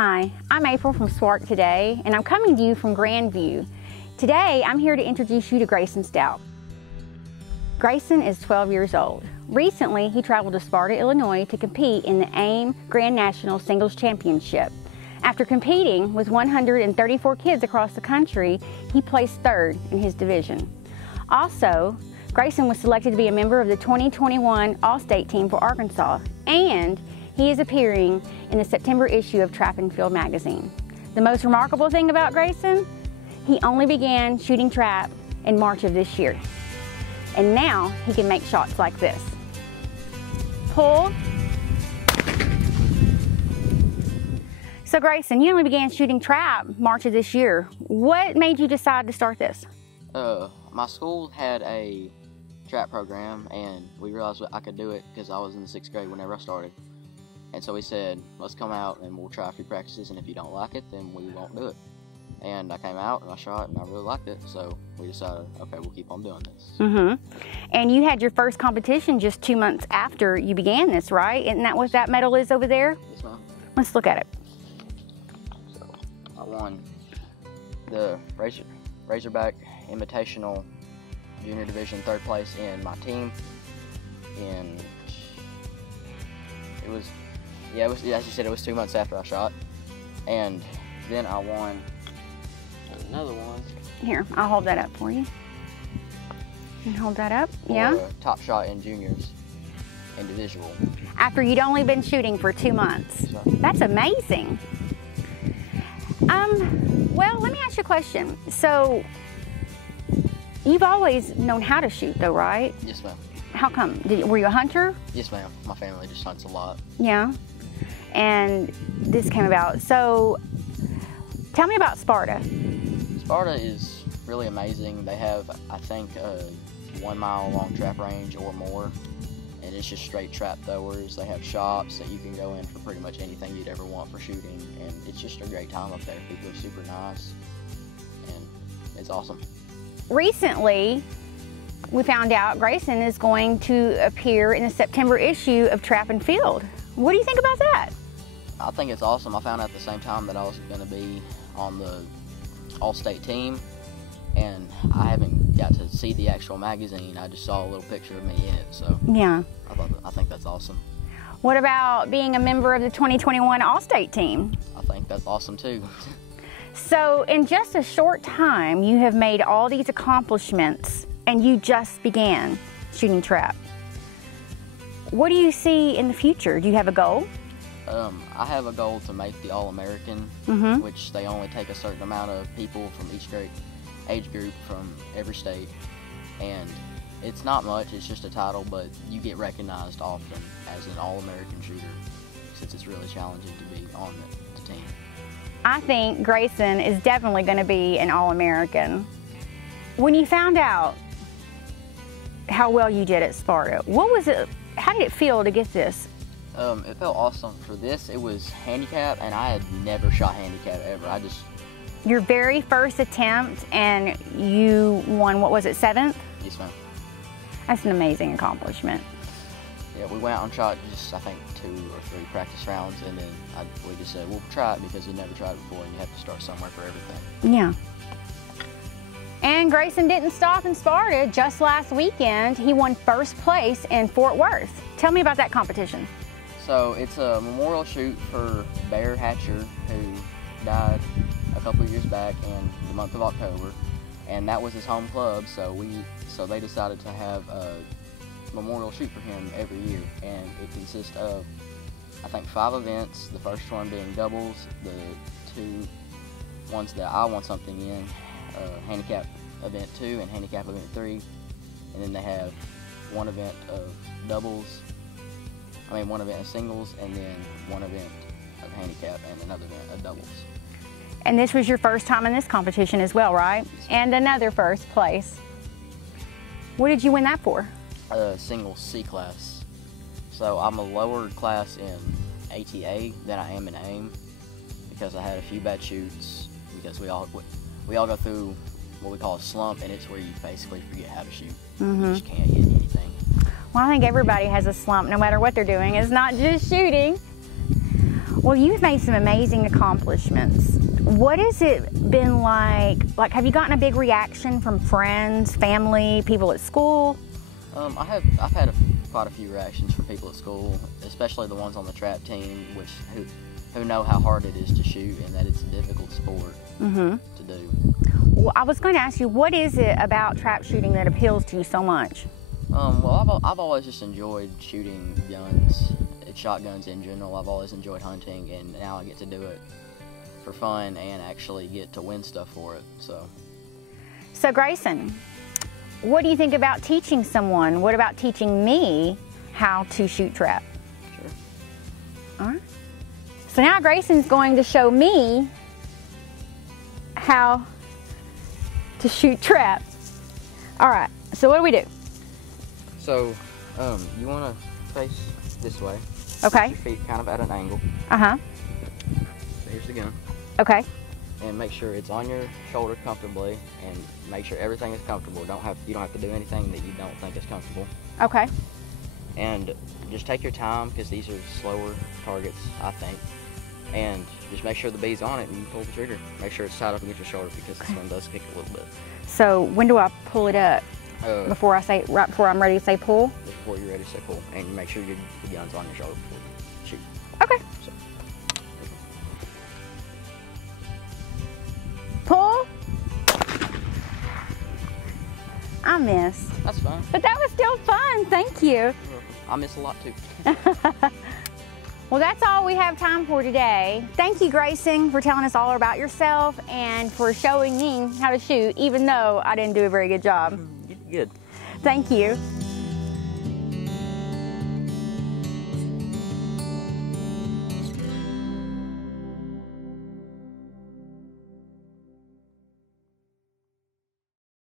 Hi, I'm April from SWART Today, and I'm coming to you from Grandview. Today, I'm here to introduce you to Grayson Stout. Grayson is 12 years old. Recently, he traveled to Sparta, Illinois to compete in the AIM Grand National Singles Championship. After competing with 134 kids across the country, he placed third in his division. Also, Grayson was selected to be a member of the 2021 All-State team for Arkansas, and he is appearing in the September issue of Trap and Field magazine. The most remarkable thing about Grayson, he only began shooting trap in March of this year. And now he can make shots like this. Pull. So Grayson, you only began shooting trap March of this year. What made you decide to start this? My school had a trap program, and we realized I could do it because I was in the 6th grade whenever I started. And so we said, let's come out and we'll try a few practices, and if you don't like it, then we won't do it. And I came out and I shot and I really liked it, so we decided, okay, we'll keep on doing this. And you had your first competition just 2 months after you began this, right? Isn't that what that medal is over there? Yes, ma'am. Let's look at it. So I won the Razorback Invitational Junior Division 3rd place in my team. And it was, as you said, it was 2 months after I shot. And then I won another one. Here, I'll hold that up for you. And hold that up, yeah. Top shot in juniors, individual. After you'd only been shooting for 2 months. That's amazing. Well, let me ask you a question. So, you've always known how to shoot though, right? Yes, ma'am. How come? Were you a hunter? Yes, ma'am. My family just hunts a lot. Yeah. And this came about. So, tell me about Sparta. Sparta is really amazing. They have, I think, a 1 mile long trap range or more, and it's just straight trap throwers. They have shops that you can go in for pretty much anything you'd ever want for shooting, and it's just a great time up there. People are super nice, and it's awesome. Recently, we found out Grayson is going to appear in the September issue of Trap and Field. What do you think about that? I think it's awesome. I found out at the same time that I was going to be on the All-State team, and I haven't got to see the actual magazine. I just saw a little picture of me in it, so yeah, I think that's awesome. What about being a member of the 2021 All-State team? I think that's awesome too. So in just a short time, you have made all these accomplishments, and you just began shooting trap. What do you see in the future? Do you have a goal? I have a goal to make the All-American, which they only take a certain amount of people from each age group from every state. And it's not much, it's just a title, but you get recognized often as an All-American shooter, since it's really challenging to be on the team. I think Grayson is definitely going to be an All-American. When you found out how well you did at Sparta, what was it? How did it feel to get this? It felt awesome. For this, it was handicap, and I had never shot handicap ever. Your very first attempt, and you won, what was it, 7th? Yes, ma'am. That's an amazing accomplishment. Yeah, we went out and shot just, I think, 2 or 3 practice rounds, and then we just said, we'll try it because we never tried it before, and you have to start somewhere for everything. Yeah. And Grayson didn't stop in Sparta. Just last weekend, he won 1st place in Fort Worth. Tell me about that competition. So it's a memorial shoot for Bear Hatcher, who died a couple of years back in the month of October, and that was his home club. So they decided to have a memorial shoot for him every year, and it consists of, I think, 5 events. The first one being doubles, the 2 ones that I want something in, handicap event 2 and handicap event 3, and then they have 1 event of doubles. 1 event of singles, and then 1 event of handicap and another event of doubles. And this was your first time in this competition as well, right? And another 1st place. What did you win that for? Singles C class. So I'm a lower class in ATA than I am in AIM, because I had a few bad shoots, because we all go through what we call a slump, and it's where you basically forget how to shoot. You just can't hit anything. Well, I think everybody has a slump, no matter what they're doing. It's not just shooting. Well, you've made some amazing accomplishments. What has it been like? Like, have you gotten a big reaction from friends, family, people at school? I've had quite a few reactions from people at school, especially the ones on the trap team, who know how hard it is to shoot and that it's a difficult sport to do. Well, I was going to ask you, what is it about trap shooting that appeals to you so much? Well, I've always just enjoyed shooting guns, shotguns in general. I've always enjoyed hunting, and now I get to do it for fun and actually get to win stuff for it. So Grayson, what do you think about teaching someone? What about teaching me how to shoot trap? Sure. All right. So now Grayson's going to show me how to shoot trap. All right, so what do we do? So, you want to face this way. Okay. Your feet kind of at an angle. Uh-huh. So here's the gun. Okay. And make sure it's on your shoulder comfortably, and make sure everything is comfortable. You don't have to do anything that you don't think is comfortable. Okay. And just take your time, because these are slower targets, I think. And just make sure the bee's on it and you pull the trigger. Make sure it's tied up against your shoulder, because this one does kick a little bit. So when do I pull it up? Right before I'm ready to say pull? Just before you're ready to say pull. And make sure the gun's on your shoulder before you shoot. Okay. So. Pull. I missed. That's fine. But that was still fun. Thank you. I miss a lot too. Well, that's all we have time for today. Thank you, Grayson, for telling us all about yourself and for showing me how to shoot, even though I didn't do a very good job. Good. Thank you.